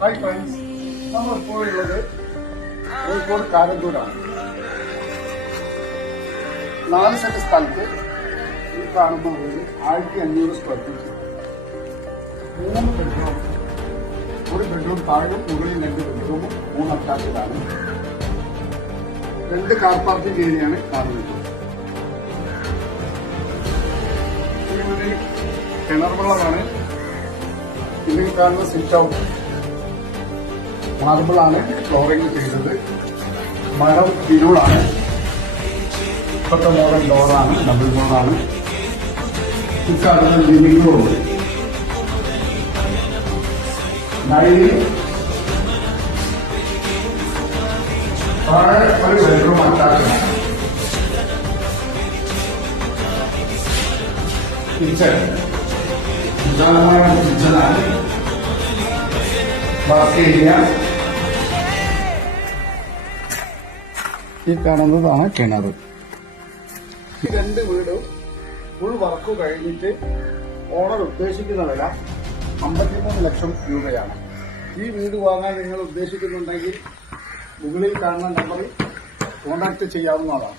Hi friends, നമ്മളിപ്പോൾ ഉള്ളത് Kozhikode കാരന്തൂരാണ്. 4 saint സ്ഥലത്ത് ഈ കാണുന്ന വീട് 1500 സ്ക്വയർ ഫീറ്റ്, 3 ബെഡ്റൂം, ഒരു ബെഡ്റൂം താഴെ, മുകളിൽ 2 ബെഡ്റൂമും 3 അറ്റാച്ച്ഡാണ്. 2 കാർ പാർക്കിംഗ് ഏരിയയാണ് കാണുന്നത്. ഈ വീട് കിണർ വെള്ളമാണ്. ഇതിൽ കാണുന്ന സിറ്റ് ഔട്ട് മാർബിളാണ് ഫ്ലോറിംഗ് ചെയ്തത്. മരം ഇരുളാണ്. ഇപ്പോഴത്തെ മോഡൽ ഡോറാണ്, ഡബിൾ ഡോറാണ്. ഈ കാണുന്ന ലിവിംഗ് റൂം, ഡൈനിങ്, താഴെ ഒരു ബെഡ്റൂം അറ്റാച്ച്ഡാണ്. കിച്ചൺ വിശാലമായ കിച്ചണാണ്. Work area. ഈ കാണുന്നതാണ് കിണർ. ഈ 2 വീടും ഫുൾ വർക്ക് കഴിഞ്ഞിട്ട് ഓണർ ഉദ്ദേശിക്കുന്ന വില 53 ലക്ഷം രൂപയാണ്. ഈ വീട് വാങ്ങാൻ നിങ്ങൾ ഉദ്ദേശിക്കുന്നുണ്ടെങ്കിൽ മുകളിൽ കാണുന്ന നമ്പറിൽ കോൺടാക്ട് ചെയ്യാവുന്നതാണ്.